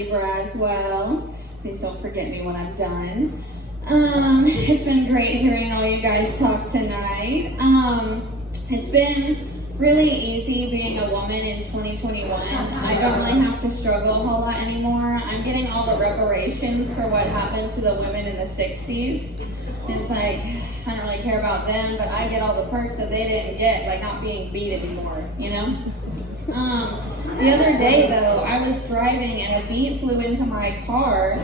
Ashley Braswell. Please don't forget me when I'm done. It's been great hearing all you guys talk tonight. It's been really easy being a woman in 2021. I don't really have to struggle a whole lot anymore. I'm getting all the reparations for what happened to the women in the 60s. It's like, I don't really care about them, but I get all the perks that they didn't get, like not being beat anymore, you know? The other day though, I was driving and a bee flew into my car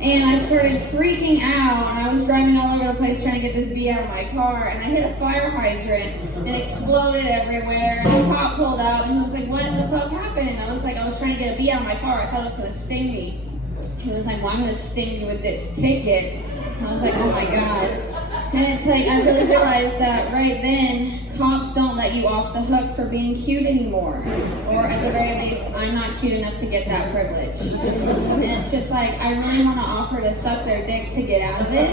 and I started freaking out, and I was driving all over the place trying to get this bee out of my car, and I hit a fire hydrant and it exploded everywhere, and the cop pulled up and he was like, what the fuck happened? I was trying to get a bee out of my car. I thought it was going to sting me. He was like, well, I'm going to sting you with this ticket. I was like, oh my God. And it's like, I really realized that right then, cops don't let you off the hook for being cute anymore. Or at the very least, I'm not cute enough to get that privilege. And it's just like, I really want to offer to suck their dick to get out of it.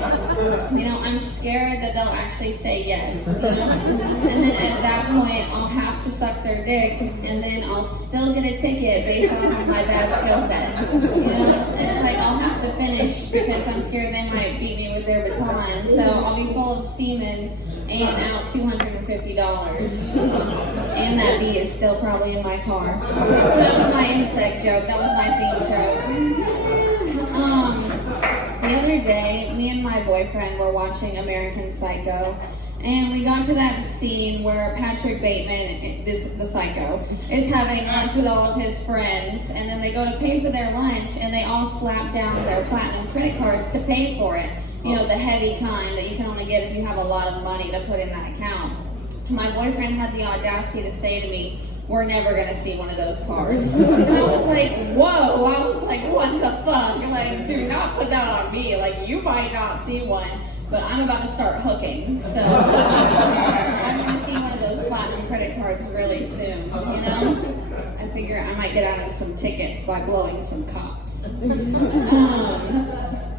You know, I'm scared that they'll actually say yes. You know? And then at that point, I'll have to suck their dick, and then I'll still get a ticket based on my bad skill set. You know, and it's like, I'll have to finish because I'm scared they might beat me with their baton. So I'll be full of semen and out $250. And that bee is still probably in my car. So that was my insect joke. That was my theme joke. The other day, me and my boyfriend were watching American Psycho. And we got to that scene where Patrick Bateman, the psycho, is having lunch with all of his friends. And then they go to pay for their lunch and they all slap down their platinum credit cards to pay for it. You know, the heavy kind that you can only get if you have a lot of money to put in that account. My boyfriend had the audacity to say to me, we're never going to see one of those cards. And I was like, whoa. I was like, what the fuck? Like, do not put that on me. Like, you might not see one, but I'm about to start hooking. So I'm going to see one of those platinum credit cards really soon, you know? I figure I might get out of some tickets by blowing some cops.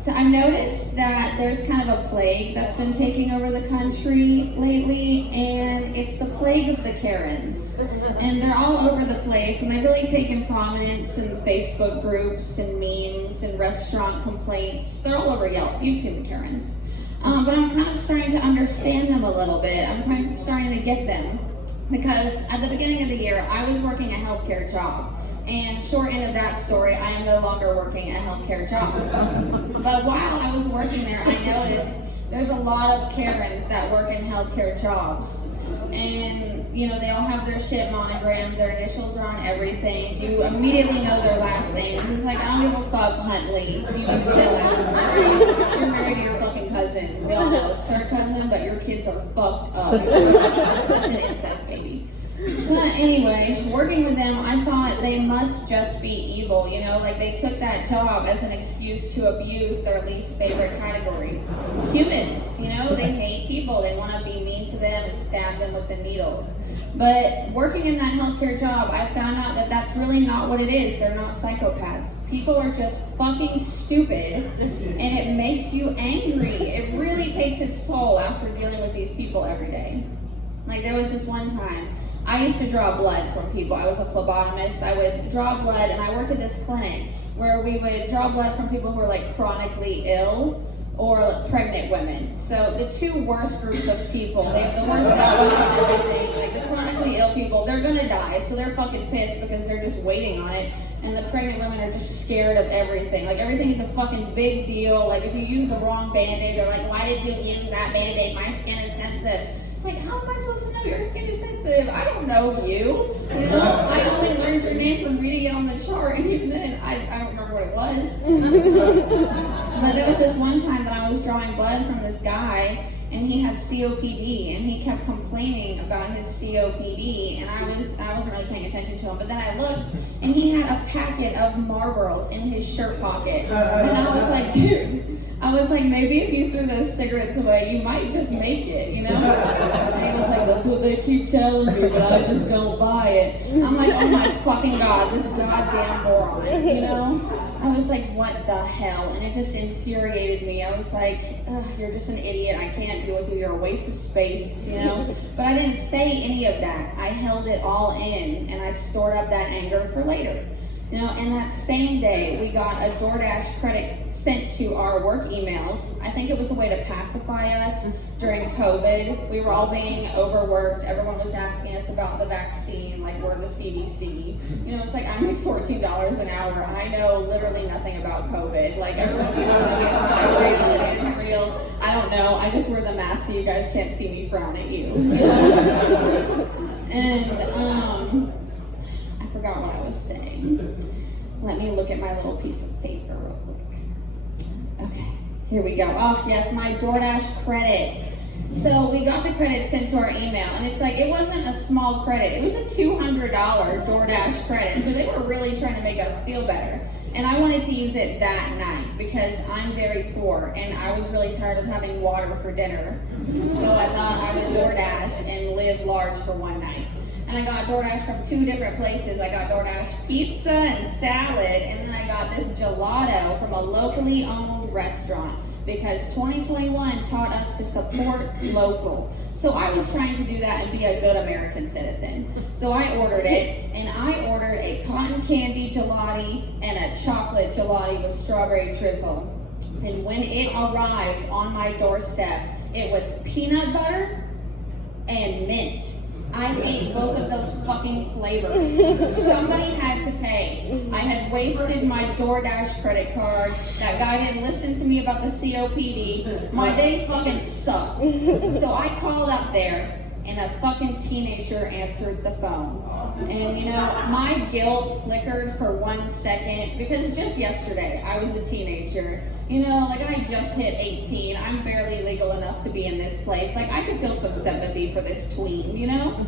So I've noticed that there's kind of a plague that's been taking over the country lately, and it's the plague of the Karens. And they're all over the place, and they've really taken prominence in Facebook groups and memes and restaurant complaints. They're all over Yelp. You've seen the Karens. But I'm kind of starting to understand them a little bit. I'm kind of starting to get them. Because at the beginning of the year, I was working a healthcare job. And short end of that story, I am no longer working a healthcare job. But while I was working there, I noticed there's a lot of Karens that work in healthcare jobs. And, you know, they all have their shit monogrammed, their initials are on everything. You immediately know their last names. It's like, I don't give a fuck, Huntley. You can chill out. You're married to your fucking cousin. We all know it's third cousin, but your kids are fucked up. It's an incest baby. But anyway, working with them, I thought they must just be evil, you know, like they took that job as an excuse to abuse their least favorite category. Humans, you know, they hate people, they want to be mean to them and stab them with the needles. But working in that healthcare job, I found out that that's really not what it is. They're not psychopaths. People are just fucking stupid, and it makes you angry. It really takes its toll after dealing with these people every day. Like there was this one time, I used to draw blood from people. I was a phlebotomist. I would draw blood, and I worked at this clinic where we would draw blood from people who are like chronically ill or like pregnant women. So the two worst groups of people, they have the worst outcomes on everything. Like the chronically ill people, they're gonna die, so they're fucking pissed because they're just waiting on it. And the pregnant women are just scared of everything. Like everything's a fucking big deal. Like if you use the wrong Band-Aid, they're like, why did you use that Band-Aid? My skin is sensitive. It's like, how am I supposed to know your skin is sensitive? I don't know you. You know, I only learned your name from reading it on the chart, and even then, I don't remember what it was. But there was this one time that I was drawing blood from this guy, and he had COPD, and he kept complaining about his COPD, and I wasn't really paying attention to him. But then I looked, and he had a packet of Marlboros in his shirt pocket, and I was like, dude. I was like, maybe if you threw those cigarettes away, you might just make it, you know? And he was like, that's what they keep telling me, but I just don't buy it. I'm like, oh my fucking God, this goddamn moron, you know? I was like, what the hell? And it just infuriated me. I was like, you're just an idiot. I can't deal with you. You're a waste of space, you know? But I didn't say any of that. I held it all in, and I stored up that anger for later. You know, and that same day, we got a Doordash credit sent to our work emails. I think it was a way to pacify us during COVID. We were all being overworked. Everyone was asking us about the vaccine, like we're the CDC. You know, it's like, I make $14 an hour. I know literally nothing about COVID. Like, everyone keeps telling me it's not real, it's real. I don't know. I just wear the mask so you guys can't see me frown at you. You know? And, I forgot what I was saying. Let me look at my little piece of paper real quick. Okay, here we go. Oh, yes, my Doordash credit. So we got the credit sent to our email, and it's like, it wasn't a small credit. It was a $200 Doordash credit. So they were really trying to make us feel better. And I wanted to use it that night because I'm very poor, and I was really tired of having water for dinner. So I thought I would Doordash and live large for one night. And I got Doordash from 2 different places. I got Doordash pizza and salad, and then I got this gelato from a locally owned restaurant because 2021 taught us to support local. So I was trying to do that and be a good American citizen. So I ordered it, and I ordered a cotton candy gelati and a chocolate gelati with strawberry drizzle. And when it arrived on my doorstep, it was peanut butter and mint. I ate both of those fucking flavors. Somebody had to pay. I had wasted my Doordash credit card. That guy didn't listen to me about the COPD. My day fucking sucked. So I called up there, and a fucking teenager answered the phone. And you know, my guilt flickered for 1 second because just yesterday I was a teenager. You know, like I just hit 18. I'm barely legal enough to be in this place. Like I could feel some sympathy for this tween, you know?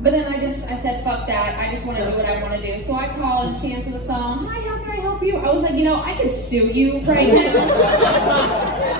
But then I said, fuck that. I just want to do what I want to do. So I called and she answered the phone. Hi, how can I help you? I was like, you know, I could sue you right now.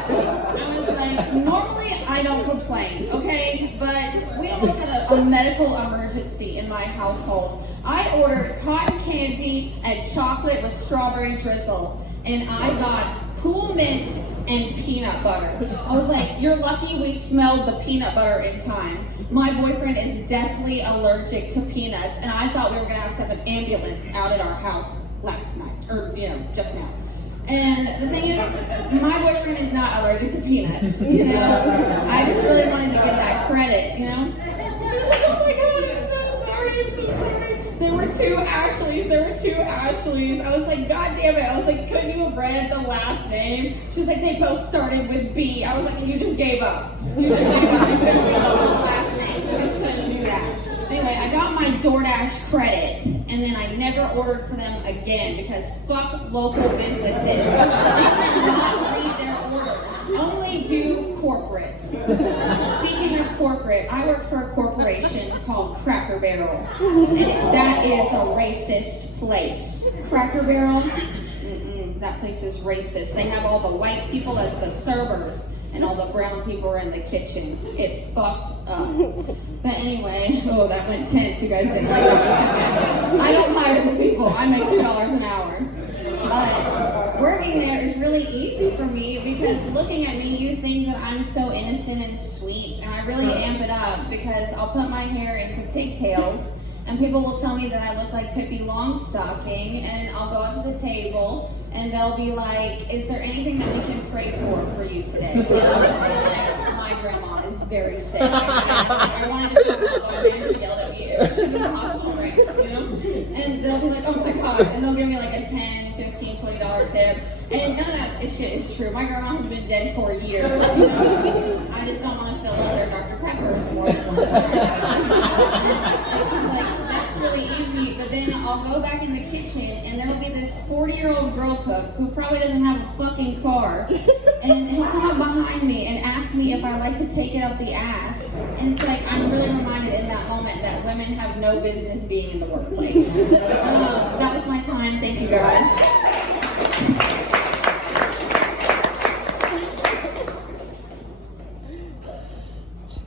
I was like, normally I don't complain, okay? But we almost had a medical emergency in my household. I ordered cotton candy and chocolate with strawberry drizzle. And I got cool mint and peanut butter. I was like, you're lucky we smelled the peanut butter in time. My boyfriend is deathly allergic to peanuts, and I thought we were gonna have to have an ambulance out at our house last night, or you know, just now. And the thing is, my boyfriend is not allergic to peanuts, you know? I just really wanted to get that credit, you know? She was like, oh my God, I'm so sorry, I'm so sorry. There were 2 Ashleys. I was like, God damn it. I was like, couldn't you have read the last name? She was like, they both started with B. I was like, you just gave up. You just gave up. You couldn't read the last name. You just couldn't do that. Anyway, I got my Doordash credit, and then I never ordered for them again because fuck local businesses. They cannot read their orders. Only do corporate. Speaking of corporate, I work for a corporation called Cracker Barrel, and that is a racist place. Cracker Barrel, that place is racist. They have all the white people as the servers, and all the brown people are in the kitchens. It's fucked up. But anyway, oh, that went tense. You guys didn't like that. I don't hire the people. I make $2 an hour. But working there is really easy for me because looking at me, you think that I'm so innocent and sweet, and I really amp it up because I'll put my hair into pigtails, and people will tell me that I look like Pippi Longstocking, and I'll go out to the table, and they'll be like, is there anything that we can pray for you today? And my grandma is very sick. I wanted to tell the Lord, and she yelled at me. She's in the hospital right now, you know? And they'll be like, oh my God. And they'll give me like a $10, $15, $20 tip. And none of that shit is true. My grandma has been dead for years. I just don't want to fill out their Dr. Peppers more than once. And it's just like, that's really easy. But then I'll go back in the kitchen, and there'll be this 40-year-old girl cook who probably doesn't have a fucking car. And he'll come up behind me and ask me if I like to take it up the ass. And it's like, I'm really reminded in that moment that women have no business being in the workplace. That was my time. Thank you, guys.